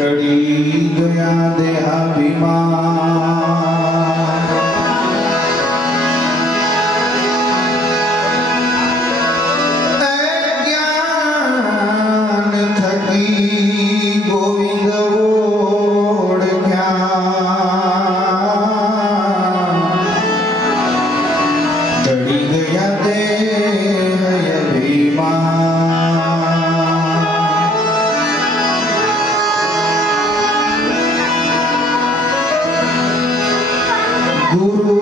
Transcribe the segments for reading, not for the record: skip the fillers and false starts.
चढ़ी गया देहाभिमान ज्ञान थकी गोविंद ओढ़्या चढ़ी गया देहाभिमान गुरु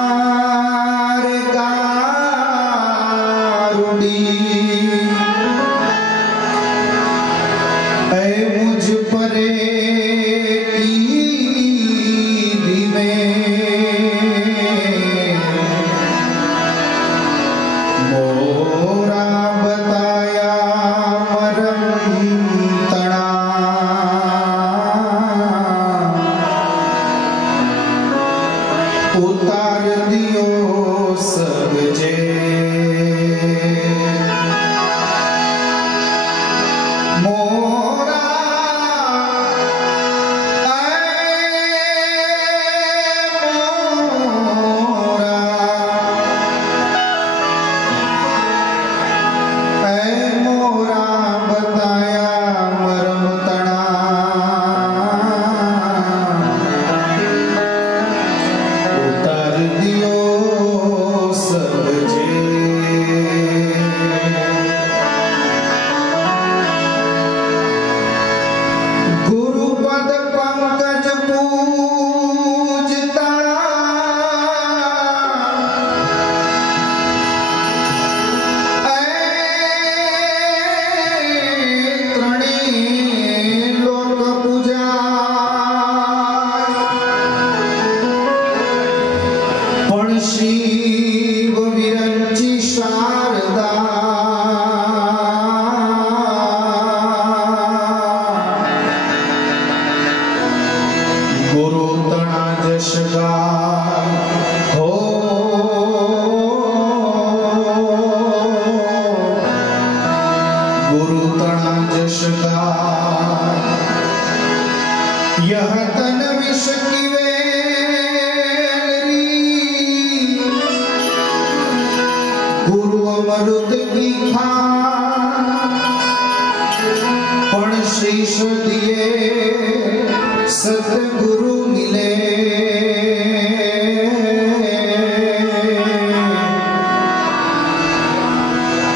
हमारे गारुड़ी ऐ मुझ परे की में मोरा बताया मरम तना उतार दियो सब जे मोरा मोरा बताया मरम तना उतार दियो सब जे गुरु पद पंकज पूजता लोक पूजा पण शिव विरंची शारदा गुरु तना जश गाय हो गुरु तना जश गाय यह तन विष की गुरु अमृत की खान पण शीश दिए सतगुरु मिले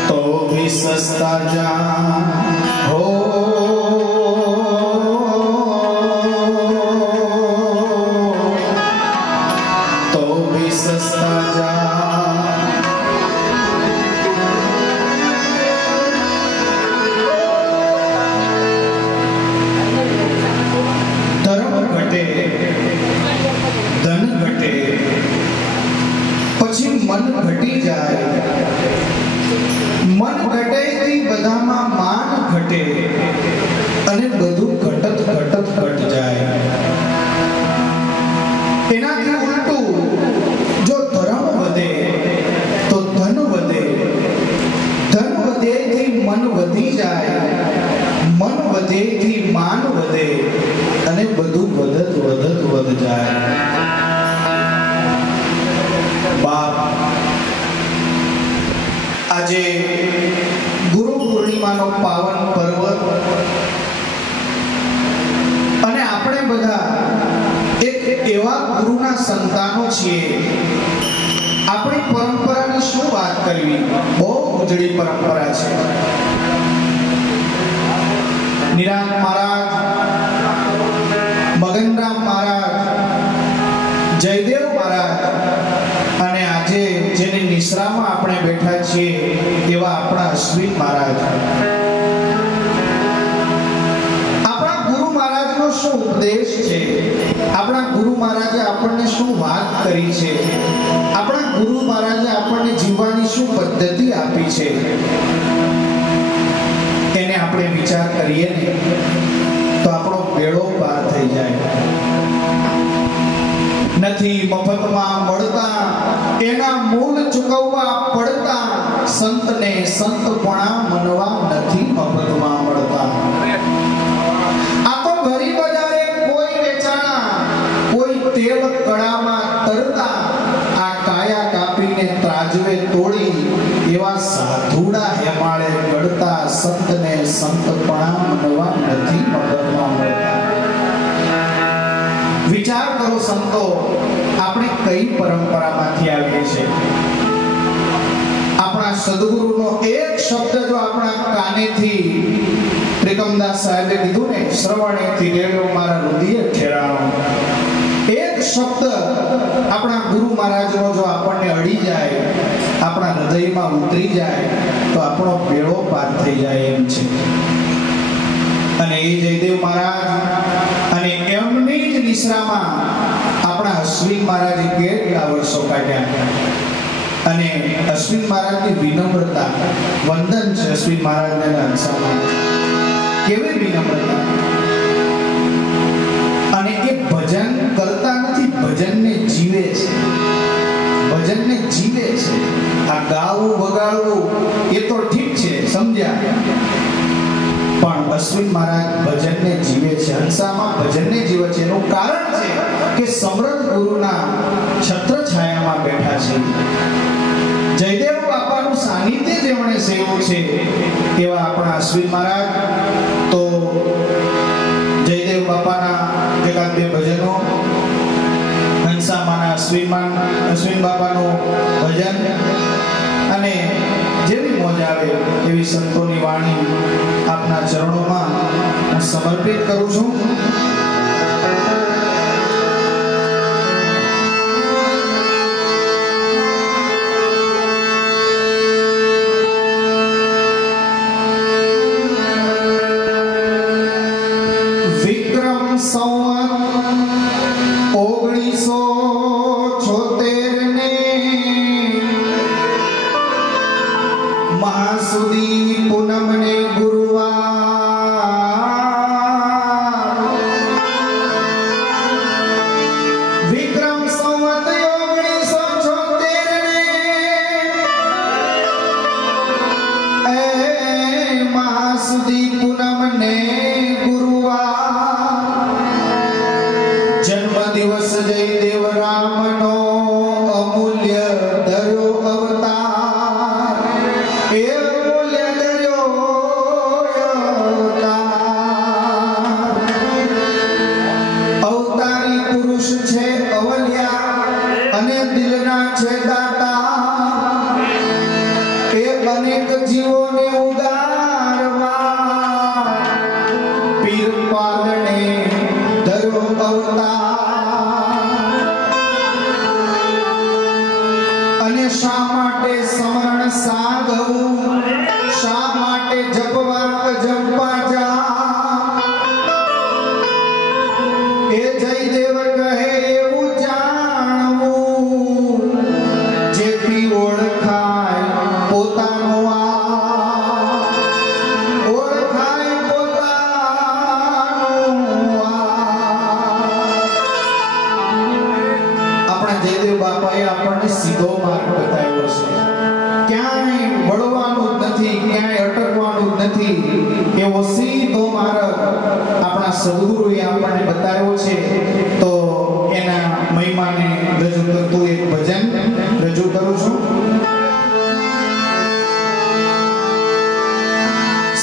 तो भी सस्ता जान हो तो भी सस्ता जान धन घटे પછી મન ઘટી જાય મન ઘટે થી બધામાં માન ઘટે અને બધું ઘટત ઘટ જાય એનાથી ઉલટું જો ધર્મ વધે તો ધન વધે ધન વધે થી મન વધી જાય મન વધે થી માન વધે અને બધું વધત જાય બાપ આજે ગુરુ પૂર્ણિમાનો પાવન પર્વ અને આપણે બધા એક એવા ગુરુના સંતાનો છીએ આપણી પરંપરાની શું વાત કરવી બહુ ઉજળી પરંપરા છે નિરાંત મહારાજ મગનરામ મહારાજ જયદેવ મહારાજ અને આજે જેની નિશ્રામાં આપણે બેઠા છીએ એવા આપણા અશ્વિન મહારાજ આપણા ગુરુ મહારાજનો શું ઉપદેશ છે આપણા ગુરુ મહારાજે આપણને શું વાત કરી છે આપણા ગુરુ મહારાજે આપણને જીવવાની શું પદ્ધતિ આપી છે એને આપણે વિચાર કરીએ ને તો આપણો બેડો પાર થઈ જાય નથી મફતમાં મળતા એના મૂળ ચૂકવવા પડતા સંતને સંતપણા મનવા નથી મફત સાધુડા હેમાળે ગળતા સંતને સંતપણા મનવા નથી મગજમાં મળતા. વિચાર કરો સંતો, આપણે કઈ પરંપરામાંથી આવીએ છીએ? આપણા સદગુરુનો એક શબ્દ જો આપણા કાનેથી ત્રિકમદાસ સાહેબે કીધું ને, શ્રવણેથી રેલો મારા હૃદય ઠેરાણો, એક શબ્દ આપણા ગુરુ મહારાજનો જો આપણને અડી જાય, આપણા હૃદયમાં ઉતરી જાય, તો આપણો બેડો પાર થઈ જાય એમ છે. અને એ જયદેવ મહારાજ અને એમની જ નિશ્રામાં આપણા અશ્વિન મહારાજે કેટલા વર્ષો કાઢ્યા. અને અશ્વિન મહારાજની વિનમ્રતા, વંદન છે અશ્વિન મહારાજના અંશામાં. કેવી વિનમ્રતા! અને એ ભજન કરતા નથી, ભજનને જીવે છે. ભજનને જીવે છે. આ ગાવું વગાડવું એ તો ઠીક છે, સમજ્યા, પણ અશ્વિન મહારાજ ભજનને જીવે છે. હંસામાં ભજનને જીવે છે. એનું કારણ છે કે સમર્થ ગુરુના છત્ર છાયામાં બેઠા છે. જયદેવ બાપાનું સાનિધ્ય જેમણે સેવ્યું છે એવા આપણા અશ્વિન મહારાજ. તો જયદેવ બાપાના એકાદ બે ભજનો, હંસામાના અશ્વિન બાપાનું ભજન, અને જેવી મોજ આવે એવી સંતોની વાણી આપના ચરણોમાં હું સમર્પિત કરું છું. વિક્રમ સંવત 1976 ને મહાસુદી પૂનમ ને ગુરુવાર, વિક્રમ સંવત 1976 ને મહાસુદી પૂનમ ને દિવસ જયદેવ રામનો અમૂલ્ય ધર્યો અવતાર, એ અમૂલ્ય ધર્યો અવતાર. અવતારી પુરુષ છે અવલ્યા અને દિલના છે દાતા, એ અનેક જીવોને ઉગારવા પીર પાલને ધર્યો અવતાર. અને શા માટે સ્મરણ સાધવું, શા માટે જપવા જપવા જા, એ જયદેવ કહે એવું જાણવું, જેથી ઓળખાય પોતાનો ઓળખાય પોતાનો. આપણા જયદેવ બાપાએ આપણને સીધો માર્ગ બતાવ્યો છે. ક્યાંય વળવાનું જ નથી, ક્યાંય અટકવાનું જ નથી. એવો સીધો માર્ગ આપણા સદગુરુએ આપણને બતાવ્યો છે. તો એના મહિમાને રજૂ કરતું એક ભજન રજૂ કરું છું.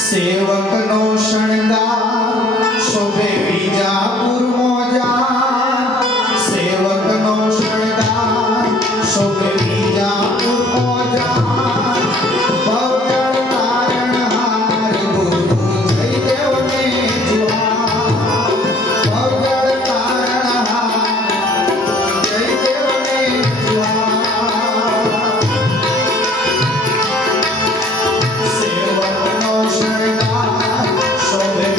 સેવકનો શણગાર શોભે વિજાપુર મોજા, સેવકનો શણગાર શોભે વિજાપુર મોજા, ભવજળ તારણહાર ગુરુ જયદેવને જુહાર, ભવજળ તારણહાર જયદેવને જુહાર. સેવકનો શણગાર શોભે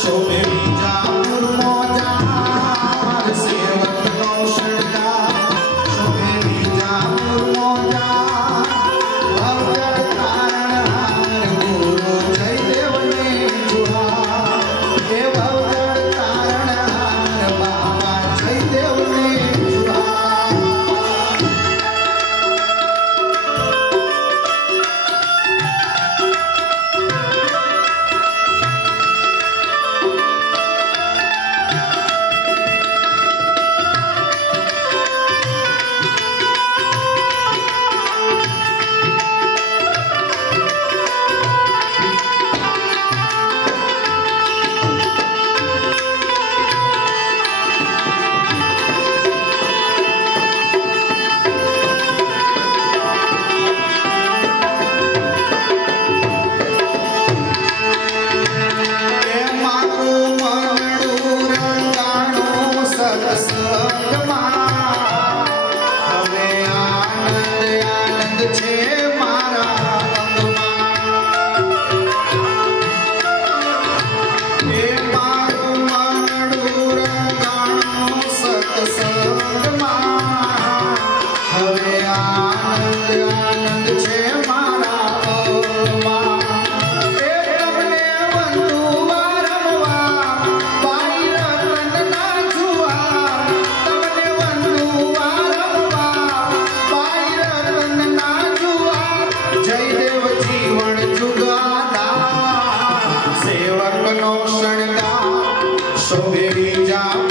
શોભે વિજાપુર મોજાર સેવકનો શણગાર શોભે વિજાપુર મોજાર ભવદર તારણહાર ગુરુ જયદેવને જુહાર એ ભવદર તારણહાર બાબા જયદેવને જુહાર શોભે વિજાપુર